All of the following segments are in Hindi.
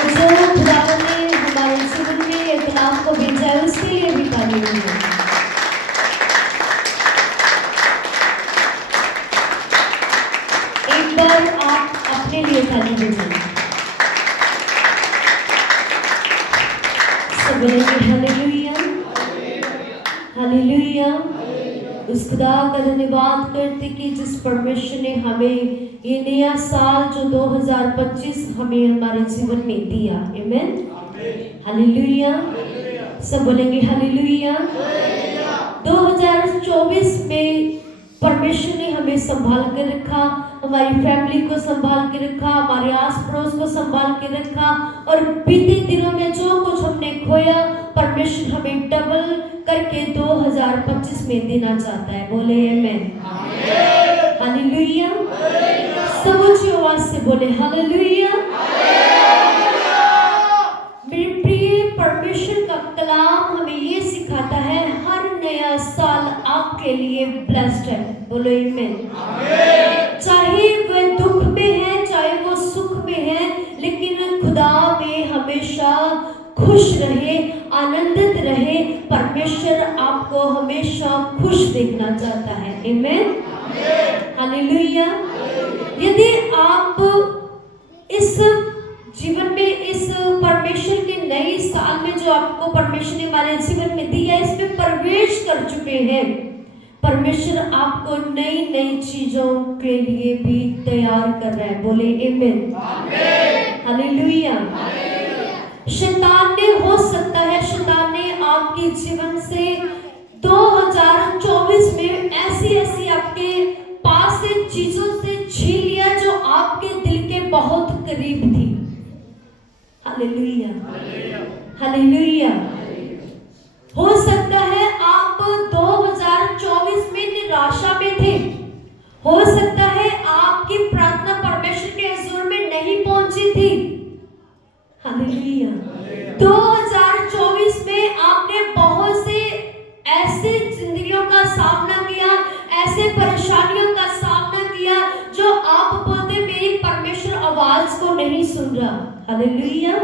और जो खुदा ने हमारे जीवन में ये कलाम को भेजा है उसके लिए भी तारीफ है। एक बार आप अपने लिए ताली बजाइए। सब बोलेंगे हालेलुया, हालेलुया। उस खुदा का धन्यवाद करते कि जिस परमेश्वर ने हमें ये नया साल जो 2025 हमें हमारे जीवन में दिया। आमीन, हालेलुया। सब बोलेंगे हालेलुया। 2024 में परमेश्वर ने हमें संभाल के रखा, हमारी फैमिली को संभाल के रखा, हमारे आस पड़ोस को संभाल के रखा, और बीते दिनों में जो कुछ हमने खोया परमेश्वर हमें डबल करके 2025 में देना चाहता है। बोले आमीन, हालेलुया। सब ऊंची आवाज से बोले हालेलुया। मेरे प्रिय, परमेश्वर का कलाम हमें ये सिखाता है हर नया साल आपके लिए ब्लेस्ड है। बोलो आमीन। चाहे वह दुख में है, चाहे वो सुख में है, लेकिन खुदा में हमेशा खुश रहे, आनंदित रहे। परमेश्वर आपको हमेशा खुश देखना चाहता है। आमीन, हालेलुया। यदि आप इस जीवन में इस परमेश्वर के नए साल में जो आपको परमेश्वर ने हमारे जीवन में दिया है, इसमें प्रवेश कर चुके हैं, परमेश्वर आपको नई नई चीजों के लिए भी तैयार कर रहा है। बोले आमीन, हालेलुया। शैतान ने, हो सकता है शैतान ने आपके जीवन से 2024 में ऐसी आपके पास से चीजों से छीन लिया जो आपके दिल के बहुत करीब थी। Hallelujah, hallelujah. हो सकता है आप 2024 में निराशा में थे, हो सकता है आपकी प्रार्थना परमेश्वर के हुजूर में नहीं पहुंची थी। हालेलुया। 2024 में आपने बहुत से ऐसे जिंदगियों का सामना किया, ऐसे परेशानियों का सामना किया जो आप बोलते मेरी परमेश्वर आवाज को नहीं सुन रहा। हालेलुया।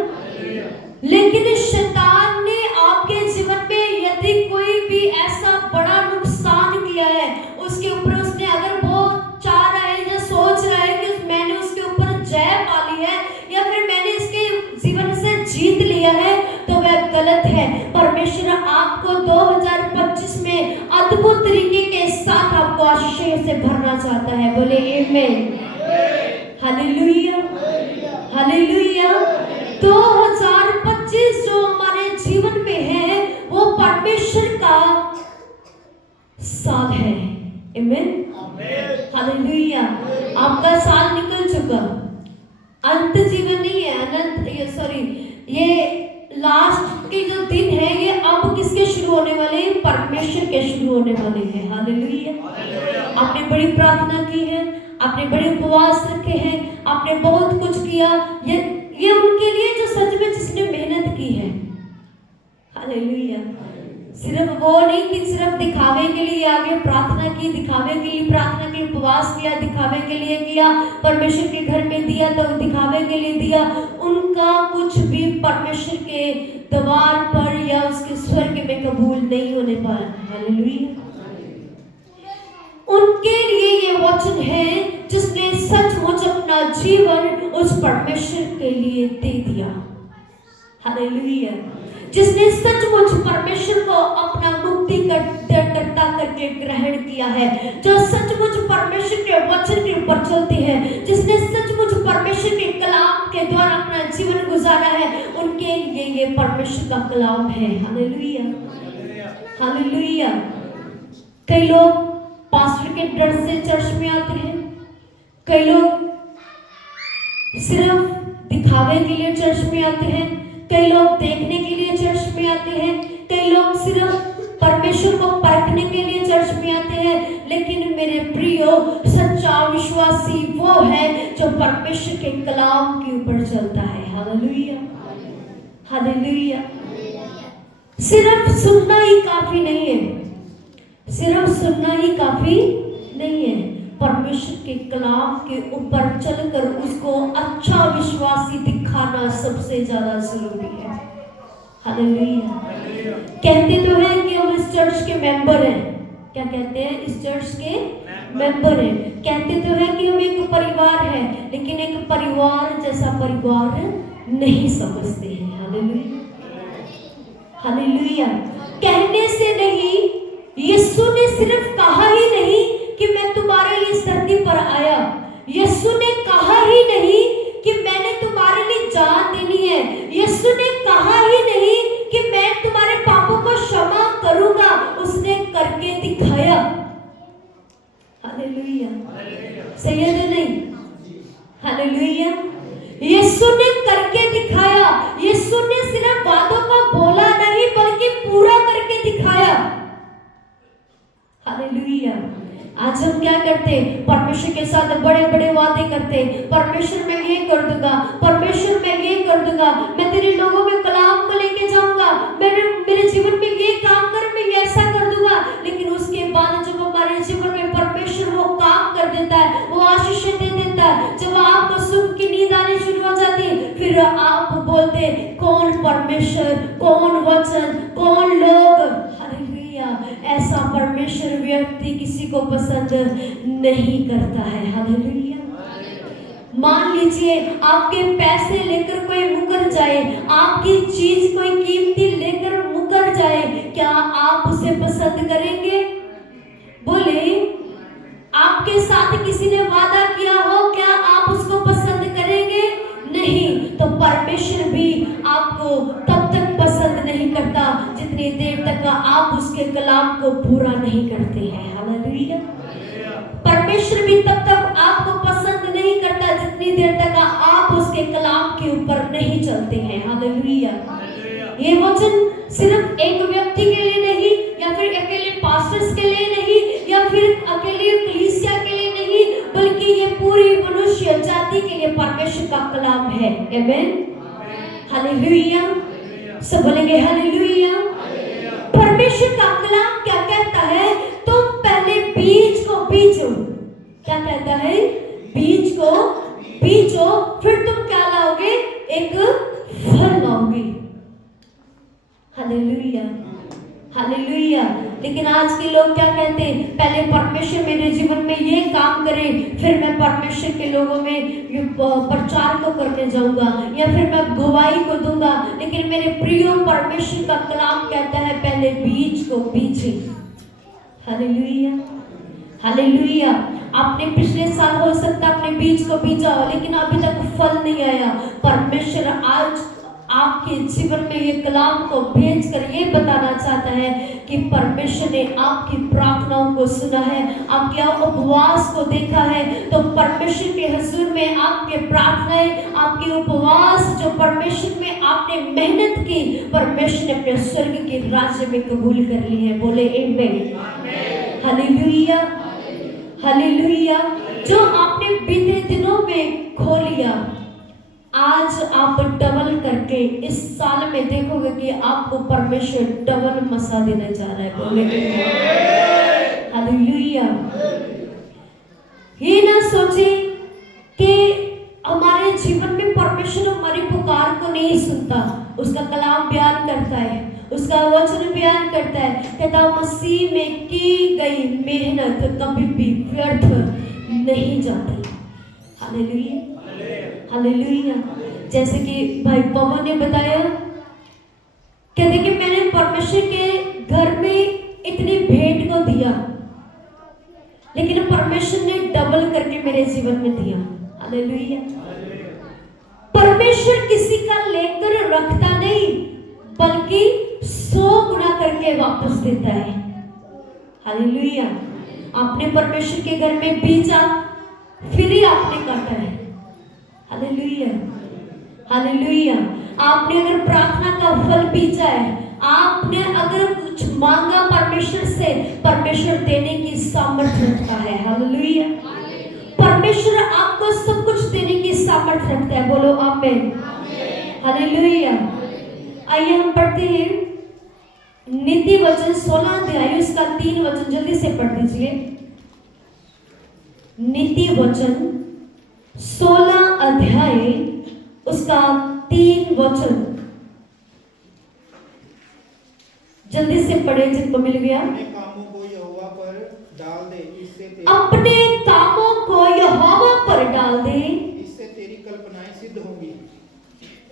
लेकिन शैतान ने आपके जीवन में यदि कोई भी ऐसा बड़ा नुकसान किया है, उसके ऊपर उसने अगर वो चाह रहा है या सोच रहा है कि मैंने उसके ऊपर जय पा ली है या फिर मैंने इसके जीवन से जीत लिया है, तो वह गलत है। परमेश्वर आपको 2025 में अद्भुत तरीके के साथ आपको आशीष से भरना चाहता है। बोले आमीन, हालेलुया, हालेलुया। 2025 जो हमारे जीवन में है वो परमेश्वर का साल है। आमीन, हालेलुया। आपका साल निकल चुका, अंत जीवन नहीं है, अनंत, ये लास्ट के जो दिन है ये अब किसके शुरू होने वाले हैं? परमेश्वर के शुरू होने वाले हैं। हालेलुया। आपने बड़ी प्रार्थना की है, आपने बड़े उपवास रखे हैं, आपने बहुत कुछ किया, ये उनके लिए जो सच में जिसने मेहनत की है। हालेलुया। सिर्फ वो नहीं कि सिर्फ दिखावे के लिए आगे प्रार्थना की, दिखावे के लिए प्रार्थना की, उपवास किया, दिखावे के लिए किया, परमेश्वर के घर में दिया तो दिखावे के लिए दिया, उनका कुछ भी परमेश्वर के द्वार पर या उसके स्वर्ग में कबूल नहीं होने पाया। हालेलुया। उनके लिए ये वचन है जिसने सचमुच अपना जीवन उस परमेश्वर के लिए दे दिया। हालेलुया। जिसने सचमुच परमेश्वर को अपना मुक्ति करता करके ग्रहण किया है, जो सचमुच परमेश्वर के वचन के ऊपर चलते हैं, जिसने सचमुच परमेश्वर के कलाम के द्वारा अपना जीवन गुजारा है, उनके लिए ये परमेश्वर का कलाम है। Hallelujah, hallelujah. कई लोग पास्टर के डर से चर्च में आते हैं, कई लोग सिर्फ दिखावे के लिए चर्च में आते हैं, कई लोग देखने के लिए चर्च में आते हैं, कई लोग सिर्फ परमेश्वर को परखने के लिए चर्च में आते हैं। लेकिन मेरे प्रियो, सच्चा विश्वासी वो है जो परमेश्वर के कलाम के ऊपर चलता है। Hallelujah, hallelujah. सिर्फ सुनना ही काफी नहीं है, सिर्फ सुनना ही काफी नहीं है, परमेश्वर के कलाम के ऊपर चलकर उसको अच्छा विश्वासी दिखाना सबसे सबसे ज्यादा जरूरी है। हालेलुया। कहते तो हैं कि हम इस चर्च के मेंबर हैं। क्या कहते हैं? इस चर्च के मेंबर हैं। कहते तो हैं कि हम एक परिवार है, लेकिन एक परिवार जैसा परिवार नहीं समझते हैं। Hallelujah, hallelujah. कहने से नहीं, यीशु ने सिर्फ कहा ही नहीं कि मैं तुम्हारे लिए इस धरती पर आया। यीशु ने कहा ही नहीं कि मैंने तुम्हारे लिए जान देनी है। यीशु ने कहा ही नहीं कि मैं तुम्हारे पापों को क्षमा करूंगा। उसने करके दिखाया। हालेलुया, सही है नहीं? हालेलुया। यीशु ने करके दिखाया। यीशु ने सिर्फ बातों को बोला नहीं, बल्कि पूरा करके दिखाया। हालेलुया। आज हम क्या करते हैं? परमेश्वर के साथ बड़े बड़े वादे करते हैं। परमेश्वर मैं ये कर दूंगा, परमेश्वर मैं ये कर दूंगा, मैं तेरे लोगों में कलाम को लेके जाऊंगा, मेरे जीवन में ये काम कर, मैं ये ऐसा कर दूंगा। लेकिन उसके बाद जब हमारे जीवन में परमेश्वर वो काम कर देता है, वो आशीष दे देता है, जब आपको सुख की नींद आनी शुरू हो जाती है, फिर आप बोलते कौन परमेश्वर, कौन वचन, कौन लोग। हालेलुया। ऐसा परमेश्वर व्यक्ति किसी को पसंद नहीं करता है। हालेलुया। मान लीजिए आपके पैसे लेकर कोई मुकर जाए, आपकी चीज कोई कीमती लेकर मुकर जाए, क्या आप उसे पसंद करेंगे? बोले, आपके साथ किसी ने वादा किया हो, क्या आप उसको पसंद करेंगे? नहीं। तो परमेश्वर भी आपको तब तक पसंद नहीं करता जितनी देर तक आप उसके कलाम को पूरा नहीं करते हैं। हालेलुया। परमेश्वर भी तब तक आपको पसंद नहीं करता जितनी देर तक आप उसके कलाम के ऊपर नहीं चलते हैं। हालेलुया। ये वचन सिर्फ एक व्यक्ति के लिए नहीं, या फिर अकेले पास्टर्स के लिए नहीं, या फिर अकेले कलीसिया के लिए नहीं, बल्कि ये पूरी मनुष्य जाति के लिए परमेश्वर का कलाम है। आमीन। हालेलुया। सब बोलेंगे हालेलुया। परमेश्वर का कलाम क्या कहता है? तुम पहले बीज को बीजो। क्या कहता है? बीज को बीजो, फिर तुम क्या लाओगे? एक फल लाओगे। Hallelujah, hallelujah. लेकिन आज के लोग क्या कहते हैं? पहले परमेश्वर मेरे जीवन में ये काम करे, फिर मैं परमेश्वर के लोगों में प्रचार को करने जाऊंगा, या फिर मैं गवाही को दूंगा। लेकिन मेरे प्रिय, परमेश्वर का कलाम कहता है पहले बीज को बीजे। Hallelujah, hallelujah. आपने पिछले साल हो सकता अपने बीज को बीजा हो, लेकिन अभी तक फल नहीं आया। परमेश्वर आज आपके जीवन में ये कलाम को भेज कर ये बताना चाहता है कि परमेश्वर ने आपकी प्रार्थनाओं को सुना है, आपके उपवास को देखा है। तो परमेश्वर के हुजूर में आपके प्रार्थनाएं, आपके उपवास जो परमेश्वर में आपने मेहनत की, परमेश्वर ने अपने स्वर्ग के राज्य में कबूल कर ली है। बोले आमीन। Hallelujah, hallelujah. जो आपने बीते दिनों में खो लिया, आज आप डबल करके इस साल में देखोगे कि आपको परमेश्वर डबल मसा देने जा रहा है। बोले हालेलुया। ये ना सोचे कि हमारे जीवन में परमेश्वर हमारी पुकार को नहीं सुनता। उसका कलाम बयान करता है, उसका वचन बयान करता है, कहता मसीह में की गई मेहनत कभी भी व्यर्थ नहीं जाती। Hallelujah, hallelujah. जैसे कि भाई पवन ने बताया, कहते कि मैंने परमेश्वर के घर में इतनी भेंट को दिया, लेकिन परमेश्वर ने डबल करके मेरे जीवन में दिया। हालेलुया। परमेश्वर किसी का लेकर रखता नहीं, बल्कि 100 गुना करके वापस देता है। हालेलुया। आपने परमेश्वर के घर में बीजा, फिर ही आपने काटा है। Hallelujah, hallelujah. आपने अगर प्रार्थना का फल बीजा है, आपने अगर कुछ मांगा परमेश्वर से, परमेश्वर देने की सामर्थ्य रखता है। हालेलुया। परमेश्वर आपको सब कुछ देने की सामर्थ्य रखता है। बोलो आमीन। हालेलुया। आइए हम पढ़ते हैं नीति वचन 16 अध्याय उसका 3 वचन, जल्दी से पढ़ दीजिए। नीति वचन 16 अध्याय उसका 3 वचन जल्दी से पढ़े जिनको मिल गया। अपने कामों को यहोवा पर डाल दे, इससे अपने कामों को यहोवा पर डाल दे, इससे तेरी कल्पनाएं सिद्ध होंगी।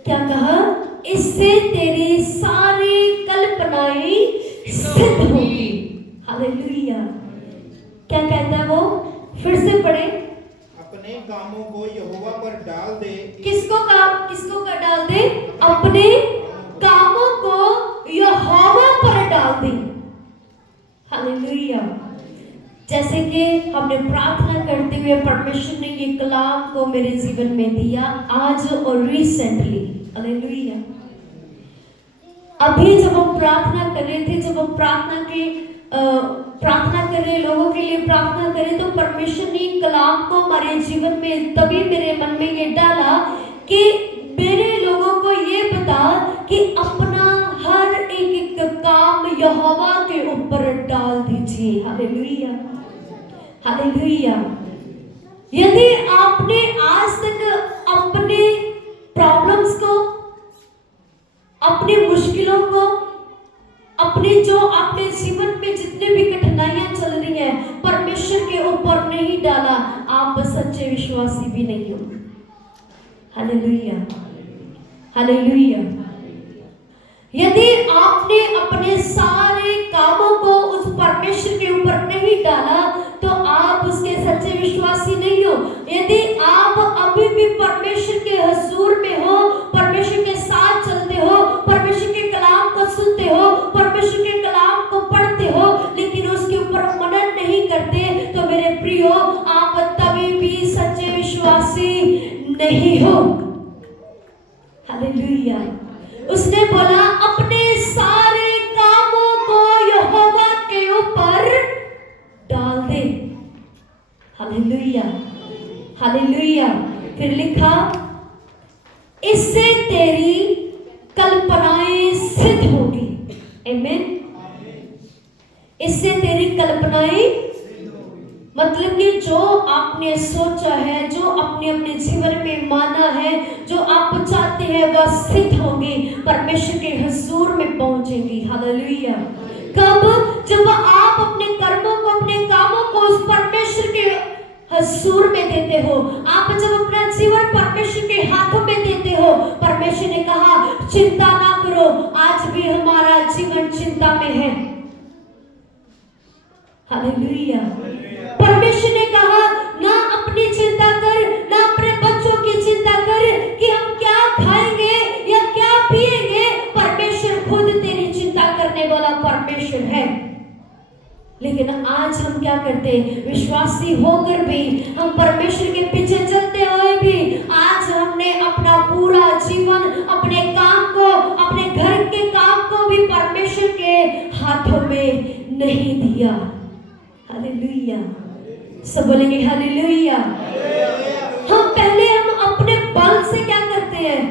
क्या कहा? इससे तेरी सारी कल्पनाएं सिद्ध होगी। हालेलुया। क्या कहता है वो? फिर से पढ़े। अपने कामों को यहोवा पर डाल दे। किसको का डाल दे? अपने कामों को यहोवा पर डाल दे। हालेलुया। जैसे कि हमने प्रार्थना करते हुए परमेश्वर ने ये कलाम को मेरे जीवन में दिया आज और रिसेंटली। हालेलुया। अभी जब हम प्रार्थना कर रहे थे, जब हम प्रार्थना कर रहे लोगों के लिए प्रार्थना करें, तो परमेश्वर ने कलाम को हमारे जीवन में तभी मेरे मन में ये डाला कि मेरे लोगों को ये बता कि अपना हर एक काम यहोवा के ऊपर डाल दीजिए। हालेलुया। हालेलुया। यदि आपने आज तक अपने प्रॉब्लम्स को, अपनी मुश्किलों को, अपने जो आपने जीवन में जितने भी कठिनाइयां चल रही हैं परमेश्वर के ऊपर नहीं डाला, आप सच्चे विश्वासी भी नहीं हो। हालेलुया। हालेलुया। यदि आपने अपने सारे कामों को उस परमेश्वर के ऊपर नहीं डाला तो आप उसके सच्चे विश्वासी नहीं हो। यदि आप अभी भी परमेश्वर के हुजूर में हो, परमेश्वर के साथ चलते हो, परमेश्वर के कलाम को सुनते हो, परमेश्वर के कलाम को पढ़ते हो, लेकिन उसके ऊपर मनन नहीं करते, तो मेरे प्रियो आप तभी भी सच्चे विश्वासी नहीं हो। हालेलुया। उसने बोला अपने सारे कामों को यहोवा के ऊपर डाल दे। हालेलुया। हालेलुया। फिर लिखा इससे तेरी कल्पनाएं सिद्ध होगी। आमीन। इससे तेरी कल्पनाएं मतलब कि जो आपने सोचा है, जो आपने अपने जीवन में माना है, जो आप चाहते हैं वह सिद्ध होगी, परमेश्वर के हुजूर में पहुंचेंगी। हालेलुया। कब? जब आप अपने कर्मों को, अपने कामों को उस परमेश्वर के हुजूर में देते हो, आप जब अपना जीवन परमेश्वर के हाथों में देते हो। परमेश्वर ने कहा चिंता ना करो, आज भी हमारा जीवन चिंता में है। हालेलुया। परमेश्वर ने कहा ना अपनी चिंता कर, ना अपने बच्चों की चिंता कर कि हम क्या खाएंगे या क्या पिएंगे। परमेश्वर खुद तेरी चिंता करने वाला परमेश्वर है। लेकिन आज हम क्या करते हैं? विश्वासी होकर भी, हम परमेश्वर के पीछे चलते हुए भी, आज हमने अपना पूरा जीवन, अपने काम को, अपने घर के काम को भी परमेश्वर के हाथों में नहीं दिया। हालेलुया। सब बोलेंगे हालेलुया। हम पहले अपने बल से क्या करते हैं?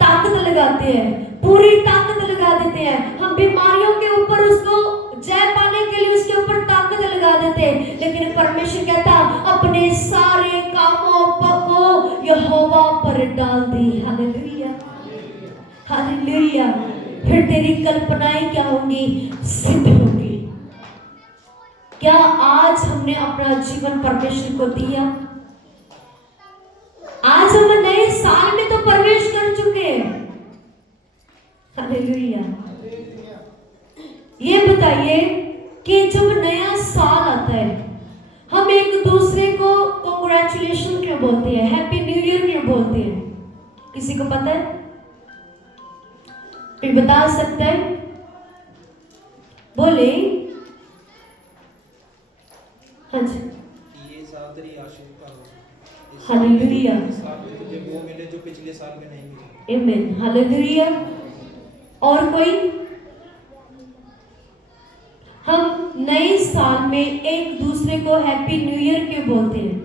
ताकत लगाते हैं, पूरी ताकत लगा देते हैं। हम बीमारियों के ऊपर उसको जय पाने के लिए उसके ऊपर ताकत लगा देते हैं। लेकिन परमेश्वर कहता अपने सारे कामों को यहोवा पर डाल दी। हालेलुया। हालेलुया। फिर तेरी कल्पनाएं क्या होंगी? सिद्ध होंगी। क्या आज हमने अपना जीवन परमेश्वर को दिया? आज हम नए साल में तो प्रवेश कर चुके हैं। हालेलुया। ये बताइए कि जब नया साल आता है हम एक दूसरे को कांग्रेचुलेशन क्यों बोलते हैं, हैप्पी न्यू ईयर क्यों बोलते हैं? किसी को पता है? कोई बता सकता है? बोले। हाँ जी। ये साल तेरी आशीष का हो। हालेलुया। इस साल में तुझे वो मिले जो पिछले साल में नहीं मिले। आमीन। हालेलुया। और कोई? हम नए साल में एक दूसरे को हैप्पी न्यू ईयर क्यों बोलते हैं?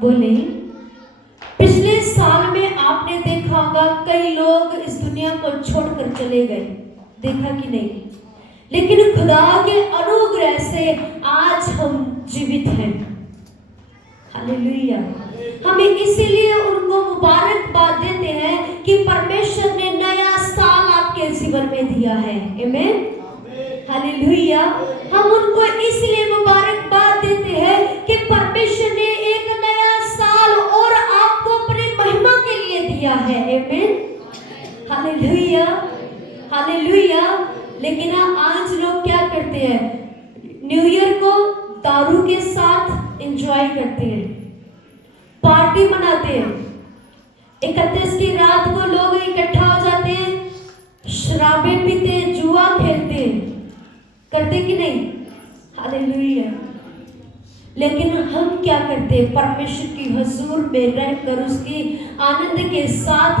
बोले। पिछले साल में आपने देखा होगा कई लोग इस दुनिया को छोड़कर चले गए, देखा कि नहीं? लेकिन खुदा के अनुग्रह से आज हम जीवित हैं। हालेलुया। हमें इसीलिए उनको मुबारकबाद देते हैं कि परमेश्वर ने नया साल आपके जीवन में दिया है। आमीन, हालेलुया। हम उनको इसलिए मुबारकबाद देते हैं कि परमेश्वर ने एक नया साल और आपको अपनी महिमा के लिए दिया है। आमीन, हालेलुया, हालेलुया। लेकिन आज लोग क्या करते हैं? न्यू ईयर को दारू के साथ एंजॉय करते हैं, पार्टी मनाते हैं। 31 की रात को लोग इकट्ठा हो जाते हैं, शराबें पीते, जुआ खेलते, करते कि नहीं? हालेलुया। लेकिन हम क्या करते हैं? परमेश्वर की हुजूर में रहकर उसकी आनंद के साथ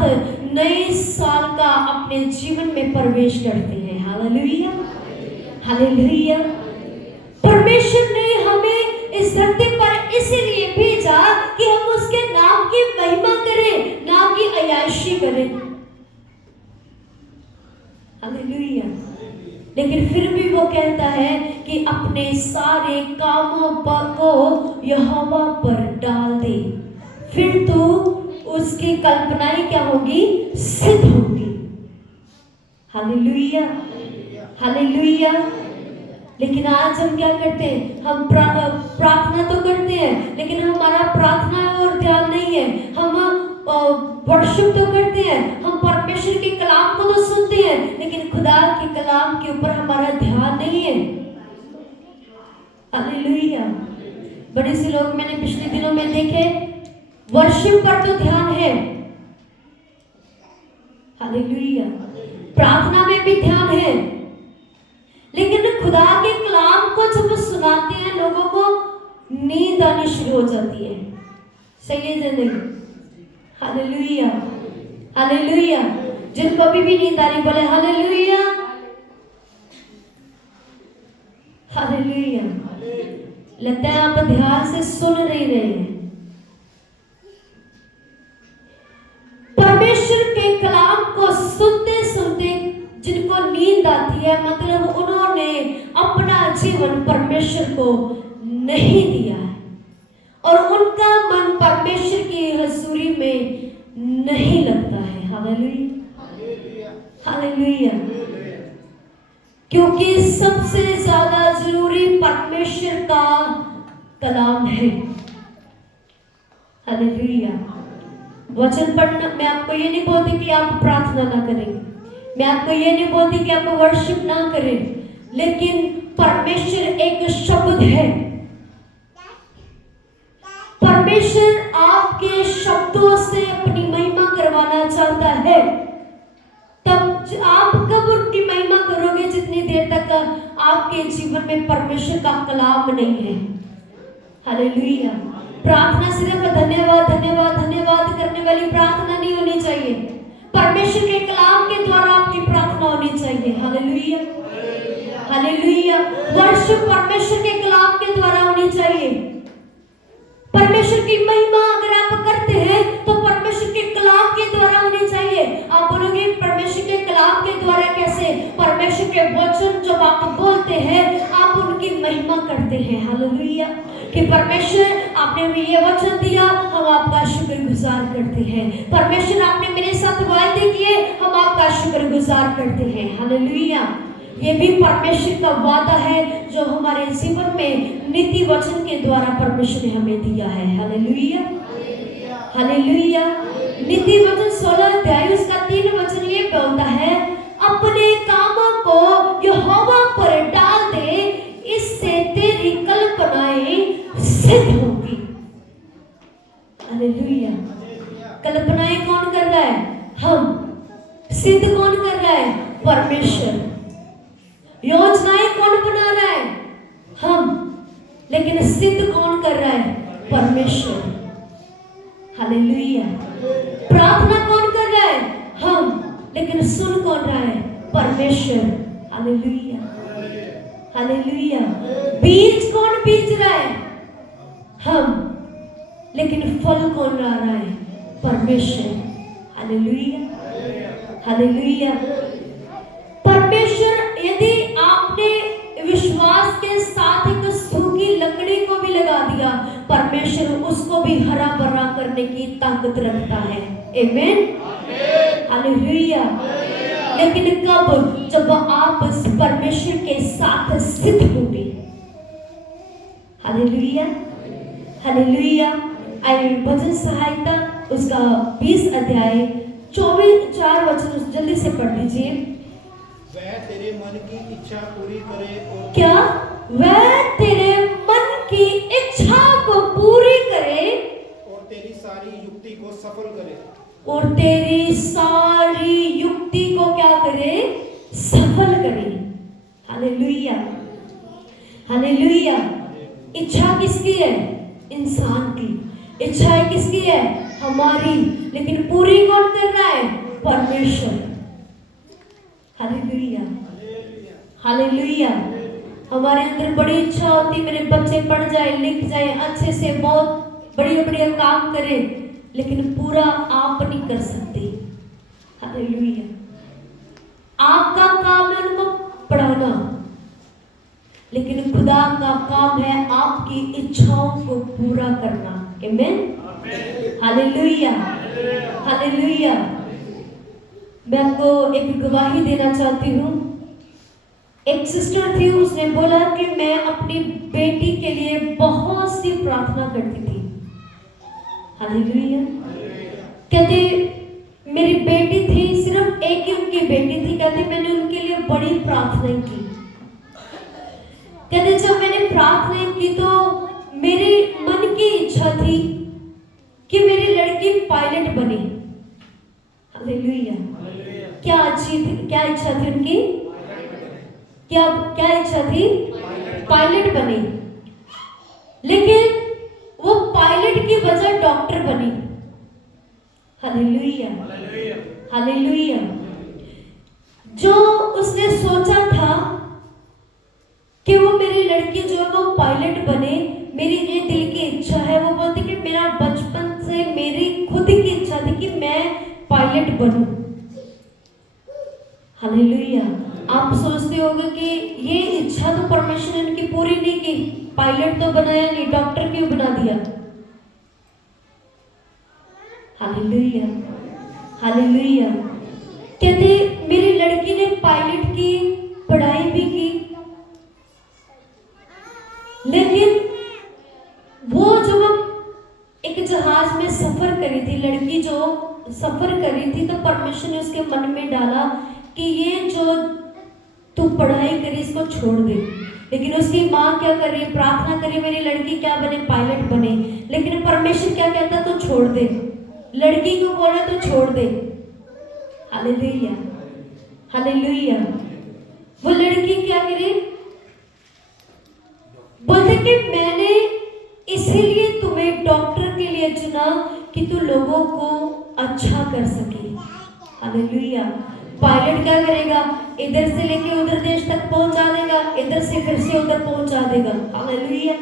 नए साल का अपने जीवन में प्रवेश करते हैं। Hallelujah, hallelujah. परमेश्वर ने हमें इस धरती पर इसीलिए भेजा कि हम उसके नाम की महिमा करें, ना कि अय्याशी करें। हालेलुया। लेकिन फिर भी वो कहता है कि अपने सारे कामों को यहोवा पर डाल दे, फिर तो उसकी कल्पनाएं क्या होगी? सिद्ध होगी। Hallelujah, hallelujah. लेकिन आज हम क्या करते हैं? हम प्रार्थना तो करते हैं, लेकिन हमारा प्रार्थना और ध्यान नहीं है। हम वर्शिप तो करते हैं, हम परमेश्वर के कलाम को तो सुनते हैं, लेकिन खुदा के कलाम के ऊपर हमारा ध्यान नहीं है। हालेलुया। बड़े से लोग मैंने पिछले दिनों में देखे, वर्शिप पर तो ध्यान है, हालेलुया, प्रार्थना में भी ध्यान है, लेकिन खुदा के कलाम को जब सुनाते हैं लोगों को नींद आनी शुरू हो जाती है। सही है नहीं? Hallelujah, hallelujah. जिनको अभी भी नींद आ रही बोले हालेलुया, हालेलुया। लगता है आप ध्यान से सुन नहीं रहे हैं। परमेश्वर के कलाम को सुनते सुनते जिनको नींद आती है, मतलब उन्होंने अपना जीवन परमेश्वर को नहीं दिया है और उनका मन परमेश्वर की हजूरी में नहीं लगता है। Hallelujah, hallelujah. क्योंकि सबसे ज्यादा जरूरी परमेश्वर का कलाम है। हालेलुया। वचन पढ़ना, मैं आपको ये नहीं बोलती कि आप प्रार्थना ना करें, मैं आपको ये नहीं बोलती कि आप वर्शिप ना करें, लेकिन परमेश्वर एक शब्द है। परमेश्वर आपके शब्दों से अपनी महिमा करवाना चाहता है। तब आप कब उनकी महिमा करोगे? जितनी देर तक आपके जीवन में परमेश्वर का कलाम नहीं है। हालेलुया। प्रार्थना सिर्फ धन्यवाद धन्यवाद धन्यवाद करने वाली प्रार्थना नहीं होनी चाहिए, परमेश्वर के कलाम के द्वारा आपकी प्रार्थना होनी चाहिए। Hallelujah, hallelujah. वर्शिप परमेश्वर के कलाम के द्वारा होनी चाहिए। परमेश्वर की महिमा अगर आप करते हैं तो परमेश्वर के कलाम के द्वारा होनी चाहिए। आप बोलोगे परमेश्वर के कलाम के द्वारा कैसे? परमेश्वर के वचन जब आप बोलते हैं आप उनकी महिमा करते हैं। हालेलुया। कि परमेश्वर आपने हमें ये वचन दिया, हम आपका शुक्रगुजार करते हैं। परमेश्वर आपने मेरे साथ वायदे किए, हम आपका शुक्रगुजार करते हैं। हालेलुया। ये भी परमेश्वर का वादा है जो हमारे जीवन में नीति वचन के द्वारा परमेश्वर ने हमें दिया है। Hallelujah, hallelujah. नीति वचन 16 अध्याय उसका 3 वचन ये बोलता है, अपने कामों को यहोवा पर डाल दे, इससे तेरी कल्पनाएं सिद्ध होगी। हालेलुया। कल्पनाएं कौन कर रहा है? हम। सिद्ध कौन कर रहा है? परमेश्वर। योजनाएं कौन बना रहा है? हम। लेकिन सिद्ध कौन कर रहा है? परमेश्वर। हालेलुया। प्रार्थना कौन कर रहा है? हम। लेकिन सुन कौन रहा है? परमेश्वर। Hallelujah, hallelujah. बीज कौन बीज रहा है? हम। लेकिन फल कौन ला रहा है? परमेश्वर। Hallelujah, hallelujah. परमेश्वर, यदि आपने विश्वास के साथ एक सूखी लकड़ी को भी लगा दिया, परमेश्वर उसको भी हरा भरा करने की ताकत रखता है। आमीन, हालेलुया। लेकिन कब? जब आप इस परमेश्वर के साथ स्थित होंगे। Hallelujah, hallelujah. आइए भजन सहायता उसका 20 अध्याय 4 वचन जल्दी से पढ़ दीजिए। वह तेरे मन की इच्छा पूरी करे और क्या? वह तेरे मन की इच्छा को पूरी करे और तेरी सारी युक्ति को सफल करे। और तेरी सारी युक्ति को क्या करे? सफल करे। Hallelujah, hallelujah. इच्छा किसकी है? इंसान की। इच्छाएं किसकी है? हमारी। लेकिन पूरी कौन कर रहा है? परमेश्वर। Hallelujah, hallelujah. हमारे अंदर बड़ी इच्छा होती, मेरे बच्चे पढ़ जाए, लिख जाए, अच्छे से बहुत बढ़िया बढ़िया काम करें, लेकिन पूरा आप नहीं कर सकते। हालेलुया। आपका काम है उनको पढ़ाना, लेकिन खुदा का काम है आपकी इच्छाओं को पूरा करना। आमीन, हालेलुया, हालेलुया। मैं आपको एक गवाही देना चाहती हूँ। एक सिस्टर थी, उसने बोला कि मैं अपनी बेटी के लिए बहुत सी प्रार्थना करती थी। हालेलुया। कहते मेरी बेटी थी, सिर्फ एक ही उनकी बेटी थी। कहते मैंने उनके लिए बड़ी प्रार्थना की। कहते जब मैंने प्रार्थना की तो मेरे मन की इच्छा थी कि मेरी लड़की पायलट बने। हालेलुया। क्या इच्छा थी उनकी? क्या इच्छा थी? पायलट बने। लेकिन वो पायलट की बजाय डॉक्टर बनी। Hallelujah, hallelujah. जो उसने सोचा था कि वो मेरी लड़की जो है वो पायलट बने, मेरी ये दिल की इच्छा है। वो बोलती कि मेरा बचपन से मेरी खुद की इच्छा थी कि मैं पायलट बनूं। हालेलुया। आप सोचते होंगे कि ये इच्छा तो परमेश्वर ने उनकी पूरी नहीं की, पायलट तो बनाया नहीं, डॉक्टर क्यों बना दिया? Hallelujah, hallelujah. कहते मेरी लड़की ने पायलट की पढ़ाई भी की, लेकिन वो जब एक जहाज में सफर करी थी, लड़की जो सफर करी थी, तो परमेश्वर ने उसके मन में डाला कि ये जो तू पढ़ाई करी इसको छोड़ दे। लेकिन उसकी माँ क्या कर रही? प्रार्थना करी मेरी लड़की क्या बने? पायलट बने। लेकिन परमेश्वर क्या कहता? तो छोड़ दे। लड़की को बोला तो छोड़ दे। Hallelujah, hallelujah. वो लड़की क्या करी? बोलते कि मैंने इसीलिए तुम्हें डॉक्टर के लिए चुना कि तू लोगों को अच्छा कर सके। हालेलुया। पायलट क्या करेगा? इधर से लेके उधर देश तक पहुंचा देगा, इधर से फिर से उधर पहुंचा देगा। Hallelujah,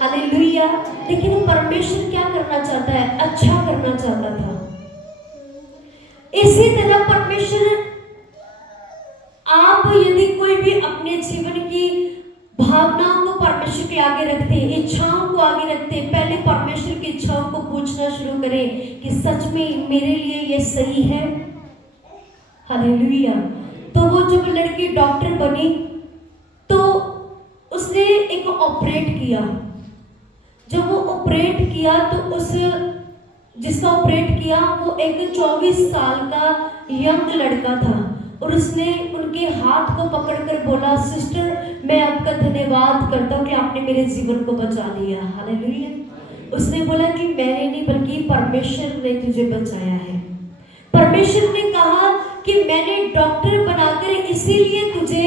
hallelujah. लेकिन परमेश्वर क्या करना चाहता है? अच्छा करना चाहता था। इसी तरह परमेश्वर, आप यदि कोई भी अपने जीवन की भावनाओं को परमेश्वर के आगे रखते हैं, इच्छाओं को आगे रखते हैं, पहले परमेश्वर की इच्छाओं को पूछना शुरू करें कि सच में मेरे लिए ये सही है। हालेलुया। तो वो जब लड़की डॉक्टर बनी तो उसने एक ऑपरेट किया। जब वो ऑपरेट किया तो उस जिसका ऑपरेट किया वो एक 24 साल का यंग लड़का था, और उसने उनके हाथ को पकड़कर बोला, सिस्टर मैं आपका धन्यवाद करता हूँ कि आपने मेरे जीवन को बचा लिया। हालेलुया। उसने बोला कि मैंने नहीं बल्कि परमेश्वर ने तुझे बचाया है। परमेश्वर ने कहा कि मैंने डॉक्टर बनाकर इसीलिए तुझे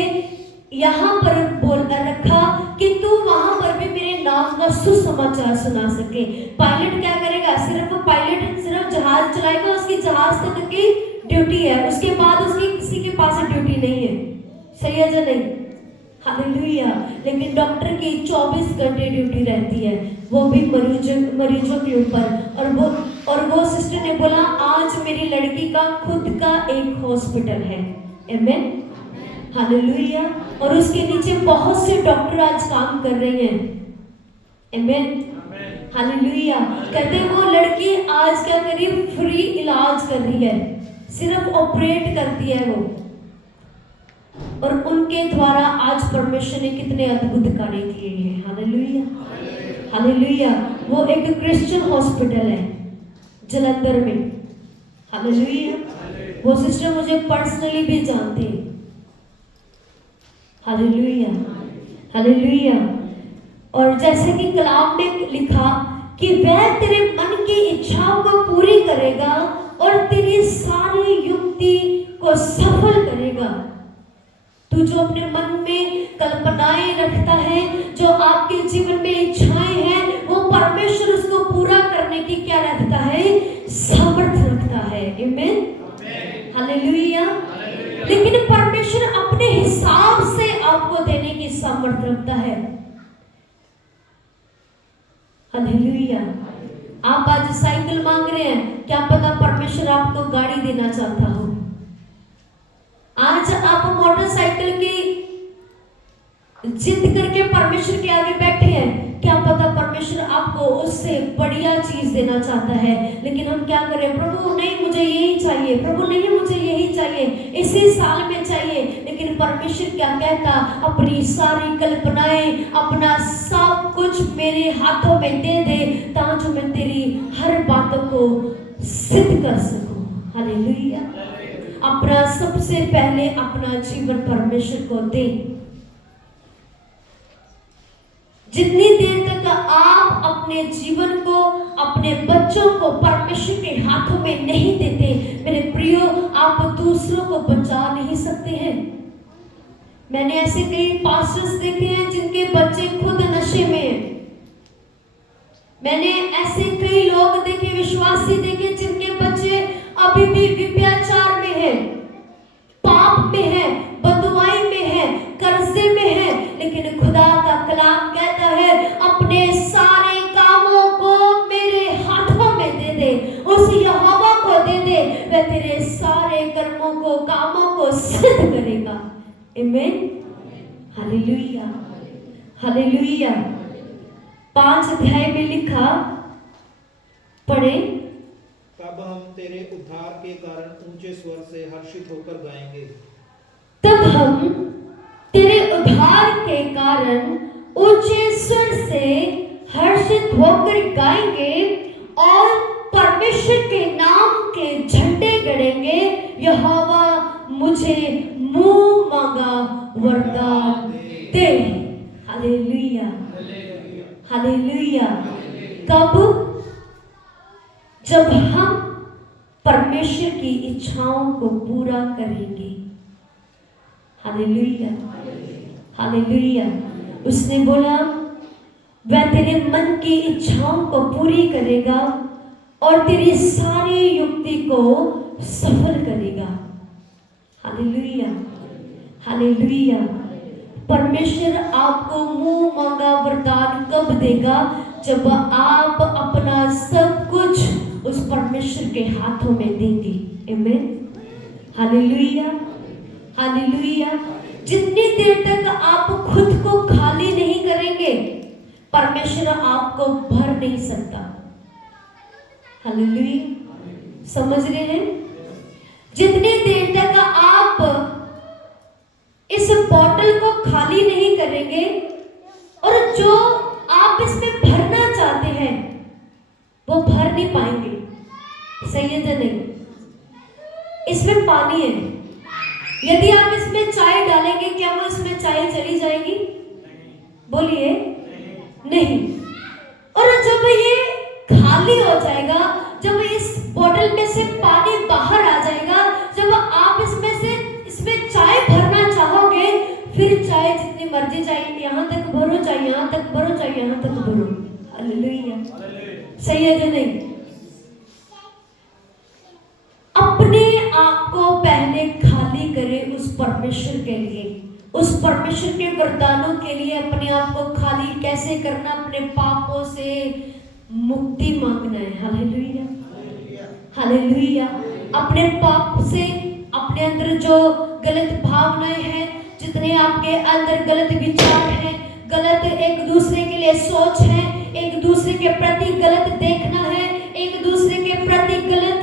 यहाँ पर बोल रखा कि तू वहां पर भी मेरे नाम का सुसमाचार सुना सके। पायलट क्या करेगा? पायलट सिर्फ जहाज चलाएगा, उसकी जहाज तक की ड्यूटी है, उसके बाद उसकी किसी के पास ड्यूटी नहीं है। सही है या नहीं? हालेलुया। लेकिन डॉक्टर की 24 घंटे ड्यूटी रहती है, वो भी मरीजों के ऊपर। और वो सिस्टर ने बोला आज मेरी लड़की का खुद का एक हॉस्पिटल है। आमीन, हालेलुया। और उसके नीचे बहुत से डॉक्टर आज काम कर रहे हैं। आमीन, हालेलुया। कहते हैं वो लड़की आज क्या कर रही है, फ्री इलाज कर रही है, सिर्फ ऑपरेट करती है वो, और उनके द्वारा आज परमेश्वर ने कितने अद्भुत कार्य किए हैं। Hallelujah, hallelujah. वो एक क्रिश्चियन हॉस्पिटल है जलंधर में। हालेलुया। वो सिस्टर मुझे पर्सनली भी जानते हैं। Hallelujah, hallelujah. और जैसे कि कलाम में लिखा कि वह तेरे मन की इच्छाओं को पूरी करेगा और तेरी सारी युक्ति को सफल करेगा। तू जो अपने मन में कल्पनाएं रखता है, जो आपके जीवन में इच्छाएं हैं, वो परमेश्वर उसको पूरा करने की क्या रखता है, सामर्थ्य रखता है। आमीन, हालेलुया। लेकिन परमेश्वर अपने हिसाब से आपको देने की सामर्थ्य रखता है। हालेलुया। आप आज साइकिल मांग रहे हैं, क्या पता परमेश्वर आपको गाड़ी देना चाहता हो। आज आप मोटरसाइकिल की जिद करके परमेश्वर के आगे बैठे हैं, क्या पता परमेश्वर आपको उससे बढ़िया चीज देना चाहता है। लेकिन हम क्या करें, प्रभु नहीं मुझे यही चाहिए, प्रभु नहीं मुझे यही चाहिए, इसी साल में चाहिए। लेकिन परमेश्वर क्या कहता, अपनी सारी कल्पनाएं, अपना सब कुछ मेरे हाथों में दे दे, ताकि मैं तेरी हर बातों को सिद्ध कर सकूं। हालेलुया। अपना सबसे पहले अपना जीवन परमेश्वर को दे। जितनी देर तक आप अपने जीवन को, अपने बच्चों को परमेश्वर के हाथों में नहीं देते, मेरे प्रियो, आप दूसरों को बचा नहीं सकते हैं। मैंने ऐसे कई पास्टर्स देखे हैं जिनके बच्चे खुद नशे में हैं। मैंने ऐसे कई लोग देखे, विश्वासी देखे, जिनके बच्चे अभी भी व्यभिचार में हैं, पाप में हैं, बदुआई में हैं, कर्जे में हैं। लेकिन खुदा का कलाम कहता है, अपने सारे कामों को मेरे हाथों में दे दे, उस यहोवा को दे दे, वह तेरे सारे कर्मों को, कामों को सिद्ध करेगा। आमीन, हालेलुया, हालेलुया। 5 अध्याय में लिखा, पढ़े। तब हम तेरे उद्धार के कारण ऊंचे स्वर से हर्षित होकर गाएंगे। तब हम तेरे उद्धार के कारण ऊंचे स्वर से हर्षित होकर गाएंगे और परमेश्वर के नाम के झंडे गड़ेंगे। यहोवा मुझे मुंह मांगा वरदान दे। Hallelujah, hallelujah. कब? जब हम परमेश्वर की इच्छाओं को पूरा करेंगे। Hallelujah, hallelujah. उसने बोला, वह तेरे मन की इच्छाओं को पूरी करेगा और तेरी सारी युक्ति को सफल करेगा। Hallelujah, hallelujah. परमेश्वर आपको मुंह मांगा वरदान कब देगा? जब आप अपना सब कुछ उस परमेश्वर के हाथों में देंगे। आमीन, हालेलुया, हालेलुया। जितनी देर तक आप खुद को खाली नहीं करेंगे, परमेश्वर आपको भर नहीं सकता। हालेलुया, समझ रहे हैं? जितनी देर तक आप इस बोतल को खाली नहीं करेंगे और जो आप इसमें भरना चाहते हैं वो भर नहीं पाएंगे। सही है या नहीं? इसमें पानी है, यदि आप इसमें चाय डालेंगे, क्या वो इसमें चाय चली जाएगी? बोलिए, नहीं। और जब ये खाली हो जाएगा, जब इस बोतल में से पानी बाहर आ जाएगा, जब आप इसमें चाय भरना चाहोगे, फिर चाय जितनी मर्जी चाहिए, यहाँ तक भरो, चाहे यहाँ तक भरो, चाहे यहाँ तक भरो। हालेलुया, सही है या नहीं? अपने आप को पहले खाली करें उस परमेश्वर के लिए, उस परमेश्वर के वरदानों के लिए। अपने आप को खाली कैसे करना? अपने पापों से मुक्ति मांगना है। Hallelujah, hallelujah. अपने पाप से, अपने अंदर जो गलत भावनाएं हैं, जितने आपके अंदर गलत विचार हैं, गलत एक दूसरे के लिए सोच है, एक दूसरे के प्रति गलत देखना है, एक दूसरे के प्रति गलत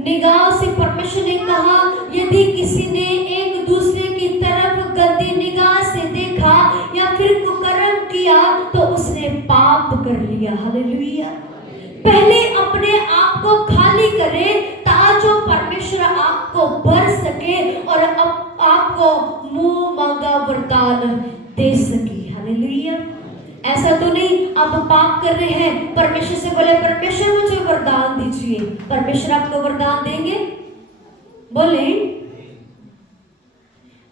निगाह से परमेश्वर ने कहा यदि किसी ने एक दूसरे की तरफ गंदी निगाह से देखा या फिर कुकर्म किया तो उसने पाप कर लिया। हालेलुया। पहले अपने आप को खाली करें ताकि परमेश्वर आपको भर सके और आपको मुंह मांगा वरदान दे सके। हालेलुया। ऐसा तो नहीं आप पाप कर रहे हैं, परमेश्वर से बोले परमेश्वर मुझे वरदान दीजिए, परमेश्वर आपको वरदान देंगे? बोले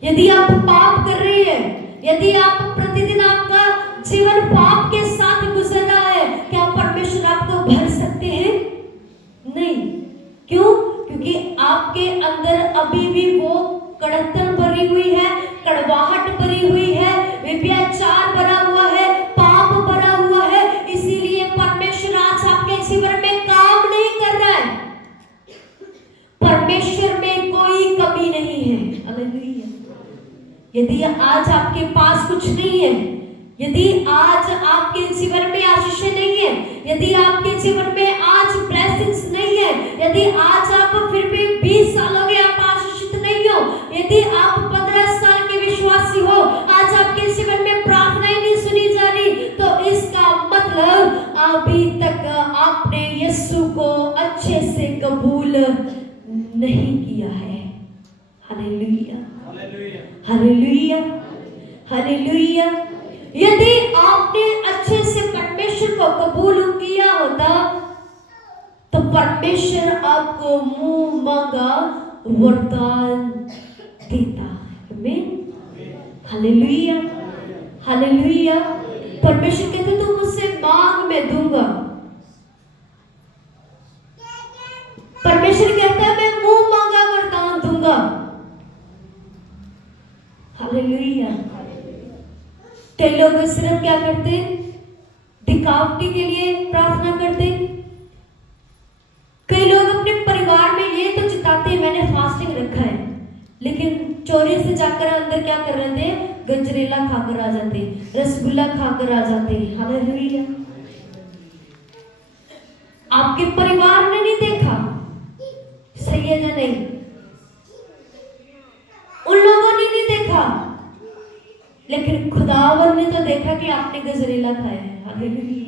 यदि आप पाप कर रहे हैं, यदि आप प्रतिदिन आपका जीवन पाप के साथ गुजर रहा है, क्या परमेश्वर आपको भर सकते हैं? नहीं। क्यों? क्योंकि आपके अंदर अभी भी वो कड़तन भरी हुई है, कड़वाहट भरी हुई है, व्यभिचार भरा हुआ है, पाप भरा हुआ है। इसीलिए परमेश्वर आज आपके जीवन में काम नहीं कर रहा है। परमेश्वर में कोई कमी नहीं है। हालेलुया। यदि आज आपके पास कुछ नहीं है, यदि आज आपके जीवन में आशीष नहीं है, यदि आपके जीवन में आज ब्लेसिंग्स नहीं है, यदि आज आप फिर भी 20 साल हो गए आप आशीषित नहीं हो, यदि आप 15 साल के विश्वासी हो, आज आपके जीवन में प्रार्थना ही नहीं सुनी जा रही, तो इसका मतलब अभी तक आपने यीशु को अच्छे से कबूल नहीं किया है। हालेलुया। हालेलुया। हालेलुया। यदि आपने अच्छे से परमेश्वर को कबूल किया होता तो परमेश्वर आपको मुंह मांगा वरदान देता। आमीन। हालेलुया। हालेलुया। परमेश्वर कहते तुम मुझसे मांग मैं दूंगा। परमेश्वर कहता है मैं मुंह मांगा वरदान दूंगा। हालेलुया। कई लोग सिर्फ क्या करते, दिखावटी के लिए प्रार्थना करते। कई लोग अपने परिवार में ये तो चिताते मैंने फास्टिंग रखा है, लेकिन चोरी से जाकर अंदर क्या कर रहे थे, गजरेला खाकर आ जाते, रसगुल्ला खाकर आ जाते। हालेलुया। आपके परिवार ने नहीं देखा, सही है या नहीं? उन लोगों ने नहीं देखा, लेकिन खुदावन ने तो देखा कि आपने गजरेला खाया है। हालेलुया।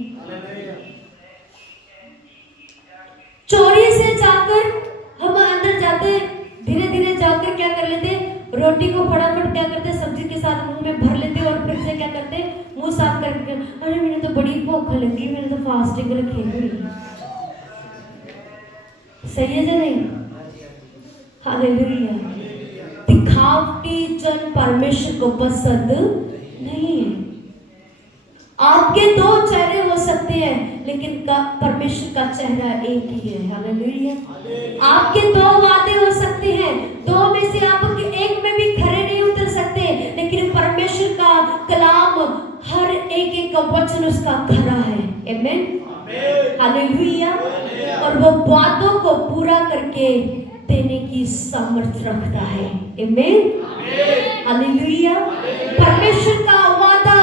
चोरी से जाकर हम अंदर जाते, धीरे धीरे जाकर क्या कर लेते, रोटी को फटाफट क्या करते, सब्जी के साथ मुंह में भर लेते और फिर से क्या करते, मुंह साफ करके अरे मैंने तो बड़ी भूख लगी, मैंने तो फास्टिंग रखी हुई। सही है या नहीं? हालेलुया। दिखावटी जन परमेश्वर को पसंद नहीं है। आपके दो चेहरे हो सकते हैं, लेकिन परमेश्वर का चेहरा एक ही है। हालेलुया। आपके दो वादे हो सकते हैं, दो में से आप एक में भी खरे नहीं उतर सकते, लेकिन परमेश्वर का कलाम हर एक का वचन उसका खरा है। आमीन। हालेलुया। और वो वादों को पूरा करके देने की सामर्थ्य रखता है। आमीन। हालेलुया। परमेश्वर का वादा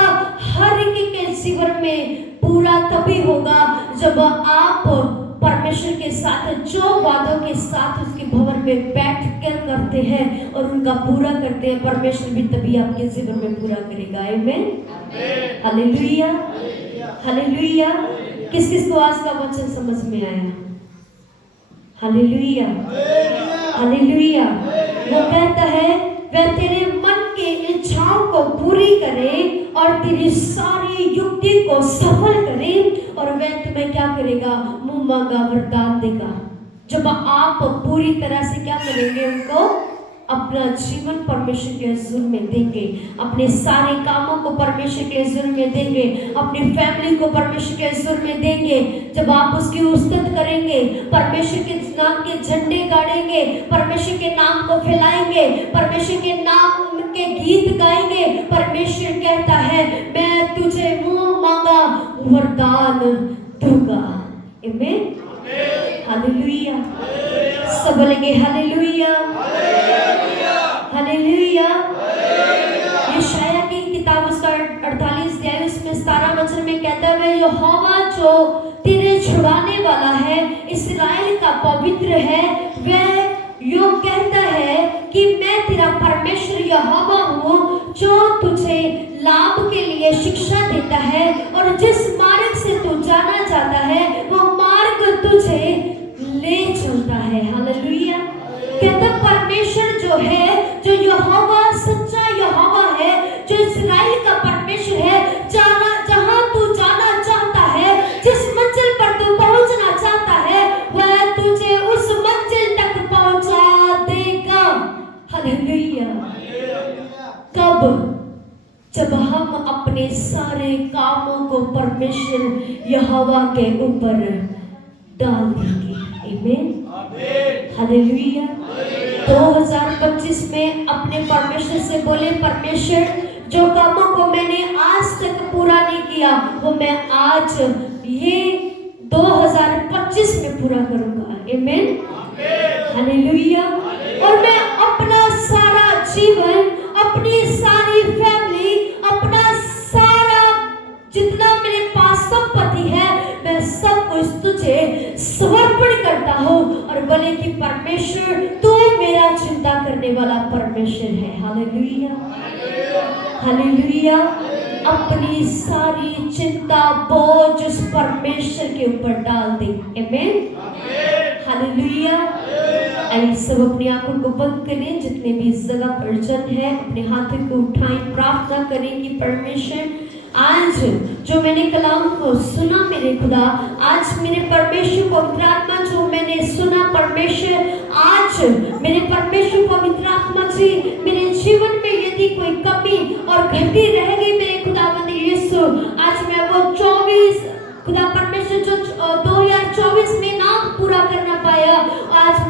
हर एक के जीवन में पूरा तभी होगा जब आप परमेश्वर के साथ जो वादों के साथ उसके भवन में बैठ कर करते हैं और उनका पूरा करते हैं, परमेश्वर भी तभी आपके जीवन में पूरा करेगा। आमीन। हालेलुया। हालेलुया। किस किस को आज का वचन समझ में आया? हालेलुया। हालेलुया। वो कहता है वह तेरे मन के इच्छाओं को पूरी करे और तेरी सारी युक्ति को सफल करे, और वह तुम्हें क्या करेगा, मुंह मांगा वरदान देगा। जब आप पूरी तरह से क्या करेंगे, उनको अपना जीवन परमेश्वर के हुजूर में देंगे, अपने सारे कामों को परमेश्वर के हुजूर में देंगे, अपनी फैमिली को परमेश्वर के हुजूर में देंगे। जब आप उसकी उस्तत करेंगे, परमेश्वर के नाम के झंडे गाड़ेंगे, परमेश्वर के नाम को फैलाएंगे, परमेश्वर के नाम के गीत गाएंगे, परमेश्वर कहता है मैं तुझे मुंह मांगा वरदान दूंगा। आमीन। हालेलुया। सब बोलेंगे हालेलुया। हालेलुया। यशायाह की किताब उसका 48 अध्याय उसमें 17 वचन में कहता है यहोवा जो तेरे छुड़ाने वाला है, इस्राएल का पवित्र है, वह यो कहता है कि मैं तेरा परमेश्वर यहोवा हूँ, जो तुझे लाभ के लिए शिक्षा देता है और जिस मार्ग से तू जाना चाहता है वो मार्ग तुझे ले चलता है। हालेलुया। कहता परमेश्वर जो है, जो यहोवा सच्चा यहोवा है, जो इस्राएल का परमेश्वर है, जहां तू जाना चाहता है, जिस मंजिल पर तू पहुंचना चाहता है, वह तुझे उस मंजिल तक पहुंचा देगा। हालेलुया। कब? जब हम अपने सारे कामों को परमेश्वर यहोवा के ऊपर डाल देंगे। आमीन। हालेलुया। 2025 में अपने परमेश्वर से बोले, परमेश्वर जो कामों को मैंने आज तक पूरा नहीं किया वो मैं आज ये 2025 में पूरा करूंगा। आमीन। हालेलुया। और मैं अपना सारा जीवन, अपनी सारी फैमिली, अपना सारा जितना मेरे पास संपत्ति है, मैं सब कुछ तुझे समर्पण करता हूँ। और बोले कि परमेश्वर तू मेरा चिंता करने वाला परमेश्वर है। हालेलुया। हालेलुया। अपनी सारी चिंता बोझ उस परमेश्वर के ऊपर डाल दे। आमीन। हालेलुया। आइए सब अपनी आंखों को बंद करें, जितने भी इस जगह पर जन है अपने हाथों को उठाएं, प्रार्थना करें कि परमेश्वर आज जो मैंने कलाम को सुना मेरे खुदा, आज मेरे परमेश्वर पवित्र आत्मा जो मैंने सुना परमेश्वर, आज मेरे परमेश्वर पवित्र आत्मा जी